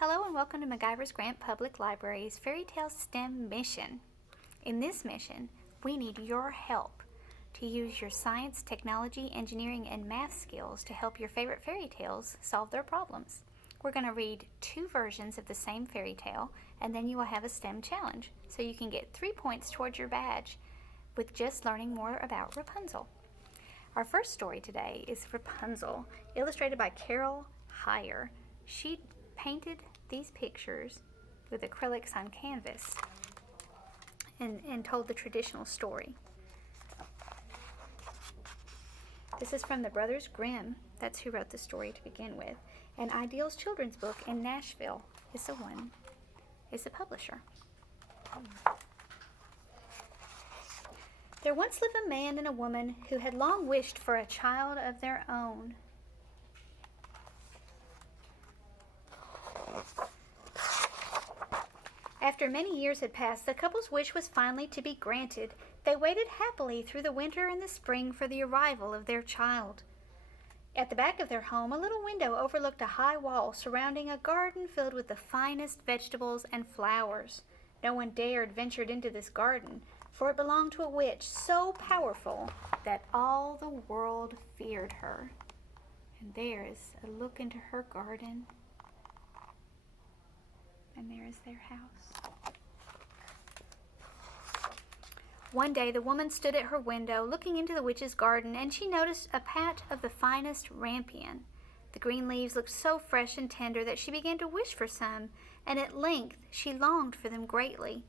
Hello and welcome to McIver's Grant Public Library's Fairy Tale STEM mission. In this mission, we need your help to use your science, technology, engineering, and math skills to help your favorite fairy tales solve their problems. We're going to read two versions of the same fairy tale, and then you will have a STEM challenge, so you can get 3 points towards your badge with just learning more about Rapunzel. Our first story today is Rapunzel, illustrated by Carol Heyer. She painted these pictures with acrylics on canvas and told the traditional story. This is from the Brothers Grimm. That's who wrote the story to begin with. And Ideal's children's book in Nashville is the publisher. There once lived a man and a woman who had long wished for a child of their own. After many years had passed, the couple's wish was finally to be granted. They waited happily through the winter and the spring for the arrival of their child. At the back of their home, a little window overlooked a high wall surrounding a garden filled with the finest vegetables and flowers. No one dared venture into this garden, for it belonged to a witch so powerful that all the world feared her. And there is a look into her garden. And there is their house. One day the woman stood at her window looking into the witch's garden, and she noticed a patch of the finest rampion. The green leaves looked so fresh and tender that she began to wish for some, and at length she longed for them greatly.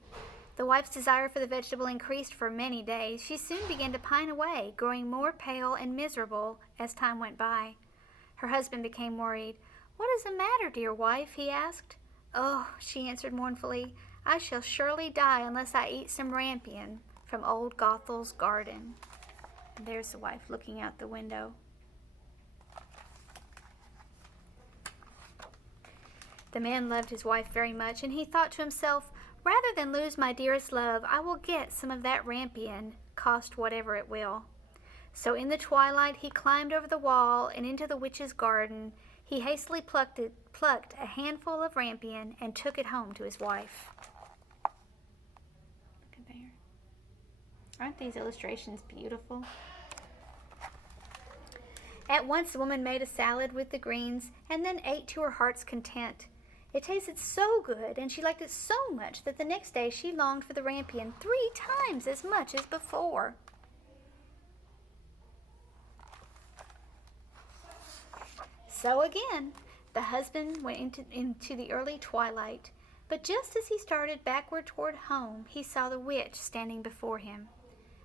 The wife's desire for the vegetable increased for many days. She soon began to pine away, growing more pale and miserable as time went by. Her husband became worried. "What is the matter, dear wife?" he asked. "Oh," she answered mournfully, "I shall surely die unless I eat some rampion from old Gothel's garden." And there's the wife looking out the window. The man loved his wife very much, and he thought to himself, "Rather than lose my dearest love, I will get some of that rampion, cost whatever it will." So in the twilight he climbed over the wall and into the witch's garden. He hastily plucked a handful of rampion and took it home to his wife. Look at there. Aren't these illustrations beautiful? At once the woman made a salad with the greens and then ate to her heart's content. It tasted so good, and she liked it so much that the next day she longed for the rampion 3 times as much as before. So again, the husband went into the early twilight, but just as he started backward toward home, he saw the witch standing before him.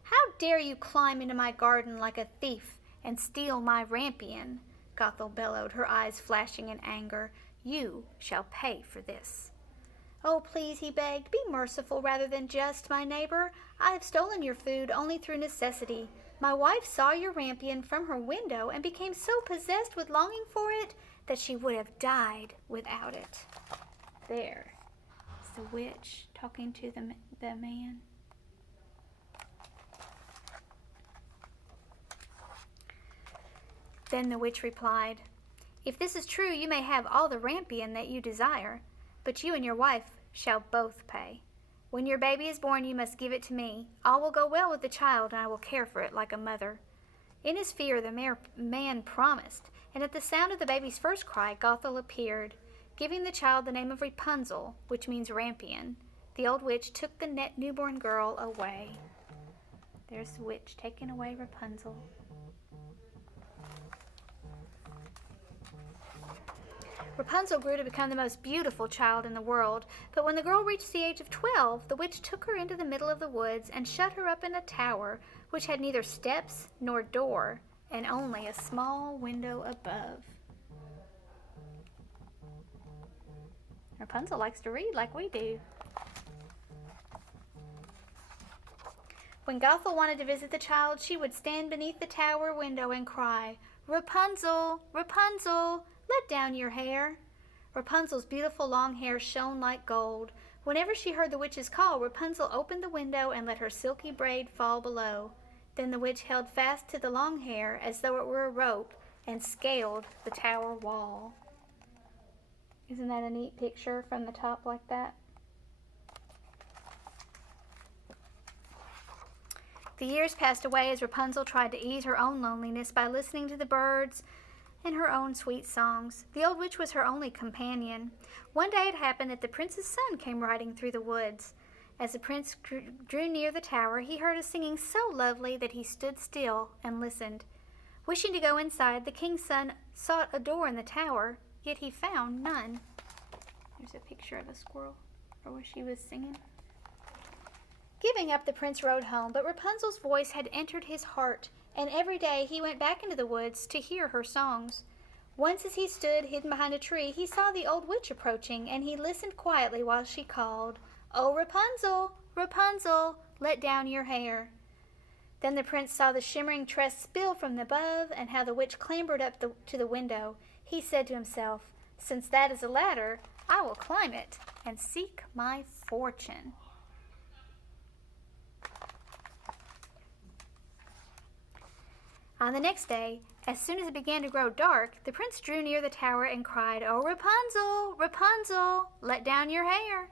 "How dare you climb into my garden like a thief and steal my rampion?" Gothel bellowed, her eyes flashing in anger. "You shall pay for this." "Oh, please," he begged, "be merciful rather than just, my neighbor. I have stolen your food only through necessity. My wife saw your rampion from her window and became so possessed with longing for it that she would have died without it." There is the witch talking to the man. Then the witch replied, "If this is true, you may have all the rampion that you desire, but you and your wife shall both pay. When your baby is born, you must give it to me. All will go well with the child, and I will care for it like a mother." In his fear, the man promised, and at the sound of the baby's first cry, Gothel appeared, giving the child the name of Rapunzel, which means rampion. The old witch took the newborn girl away. There's the witch taking away Rapunzel. Rapunzel grew to become the most beautiful child in the world, but when the girl reached the age of 12, the witch took her into the middle of the woods and shut her up in a tower which had neither steps nor door and only a small window above. Rapunzel likes to read like we do. When Gothel wanted to visit the child, she would stand beneath the tower window and cry, "Rapunzel, Rapunzel, let down your hair." Rapunzel's beautiful long hair shone like gold. Whenever she heard the witch's call, Rapunzel opened the window and let her silky braid fall below. Then the witch held fast to the long hair as though it were a rope and scaled the tower wall. Isn't that a neat picture from the top like that? The years passed away as Rapunzel tried to ease her own loneliness by listening to the birds and her own sweet songs. The old witch was her only companion. One day it happened that the prince's son came riding through the woods. As the prince drew near the tower, he heard a singing so lovely that he stood still and listened. Wishing to go inside, the king's son sought a door in the tower, yet he found none. There's a picture of a squirrel, or where she was singing. Giving up, the prince rode home, but Rapunzel's voice had entered his heart, and every day he went back into the woods to hear her songs. Once as he stood hidden behind a tree, he saw the old witch approaching, and he listened quietly while she called, "Oh, Rapunzel, Rapunzel, let down your hair." Then the prince saw the shimmering tress spill from above, and how the witch clambered up to the window. He said to himself, "Since that is a ladder, I will climb it and seek my fortune." On the next day, as soon as it began to grow dark, the prince drew near the tower and cried, "Oh, Rapunzel, Rapunzel, let down your hair."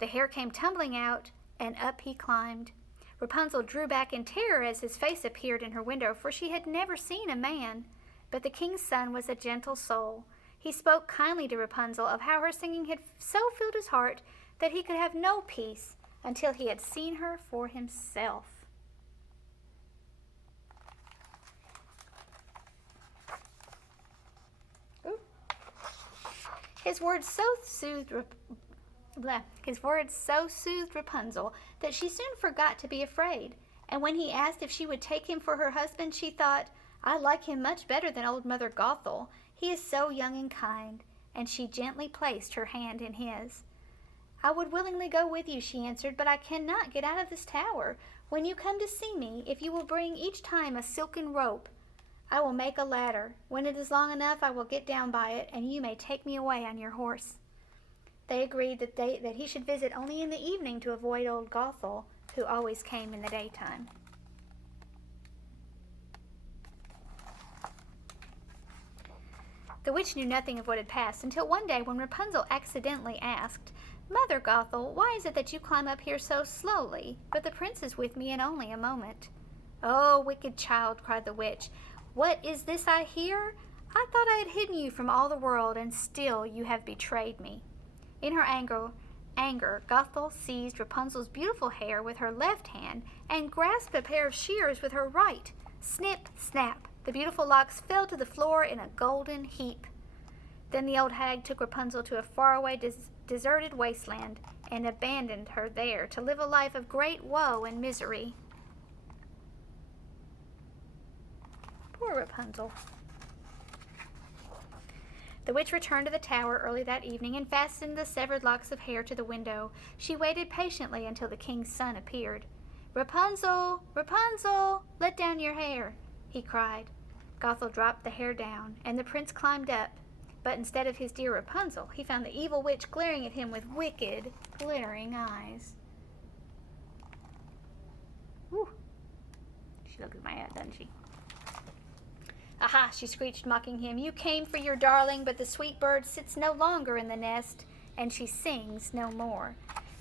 The hair came tumbling out, and up he climbed. Rapunzel drew back in terror as his face appeared in her window, for she had never seen a man. But the king's son was a gentle soul. He spoke kindly to Rapunzel of how her singing had so filled his heart that he could have no peace until he had seen her for himself. His words so soothed Rapunzel that she soon forgot to be afraid. And when he asked if she would take him for her husband, she thought, "I like him much better than old Mother Gothel. He is so young and kind." And she gently placed her hand in his. "I would willingly go with you," she answered, "but I cannot get out of this tower. When you come to see me, if you will bring each time a silken rope, I will make a ladder. When it is long enough, I will get down by it, and you may take me away on your horse." They agreed that he should visit only in the evening to avoid old Gothel, who always came in the daytime. The witch knew nothing of what had passed until one day when Rapunzel accidentally asked, "Mother Gothel, why is it that you climb up here so slowly, but the prince is with me in only a moment?" "Oh, wicked child," cried the witch, "what is this I hear? I thought I had hidden you from all the world, and still you have betrayed me." In her anger, Gothel seized Rapunzel's beautiful hair with her left hand and grasped a pair of shears with her right. Snip, snap, the beautiful locks fell to the floor in a golden heap. Then the old hag took Rapunzel to a faraway, deserted wasteland and abandoned her there to live a life of great woe and misery. Poor Rapunzel. The witch returned to the tower early that evening and fastened the severed locks of hair to the window. She waited patiently until the king's son appeared. "Rapunzel, Rapunzel, let down your hair," he cried. Gothel dropped the hair down, and the prince climbed up. But instead of his dear Rapunzel, he found the evil witch glaring at him with wicked, glittering eyes. Whew. She looks mad, doesn't she? "Aha," she screeched, mocking him. "You came for your darling, but the sweet bird sits no longer in the nest, and she sings no more.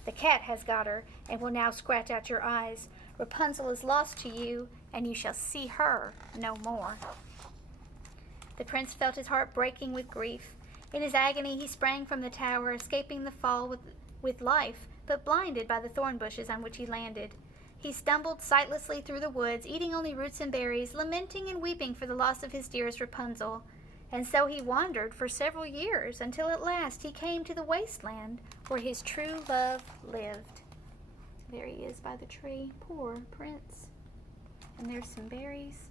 The cat has got her, and will now scratch out your eyes. Rapunzel is lost to you, and you shall see her no more." The prince felt his heart breaking with grief. In his agony, he sprang from the tower, escaping the fall with life, but blinded by the thorn bushes on which he landed. He stumbled sightlessly through the woods, eating only roots and berries, lamenting and weeping for the loss of his dearest Rapunzel. And so he wandered for several years, until at last he came to the wasteland where his true love lived. There he is by the tree. Poor prince. And there's some berries.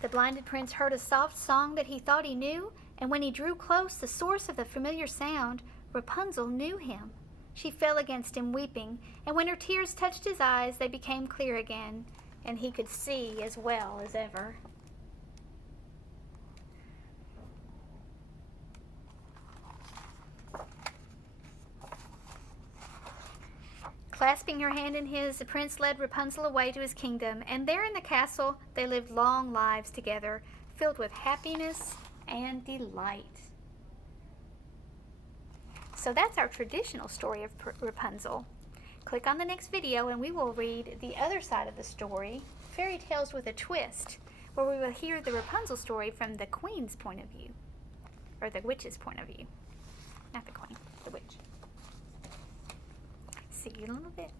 The blinded prince heard a soft song that he thought he knew, and when he drew close the source of the familiar sound, Rapunzel knew him. She fell against him weeping, and when her tears touched his eyes, they became clear again, and he could see as well as ever. Clasping her hand in his, the prince led Rapunzel away to his kingdom, and there in the castle they lived long lives together, filled with happiness and delight. So that's our traditional story of Rapunzel. Click on the next video and we will read the other side of the story, Fairy Tales with a Twist, where we will hear the Rapunzel story from the queen's point of view, or the witch's point of view. Not the queen, the witch. See you in a little bit.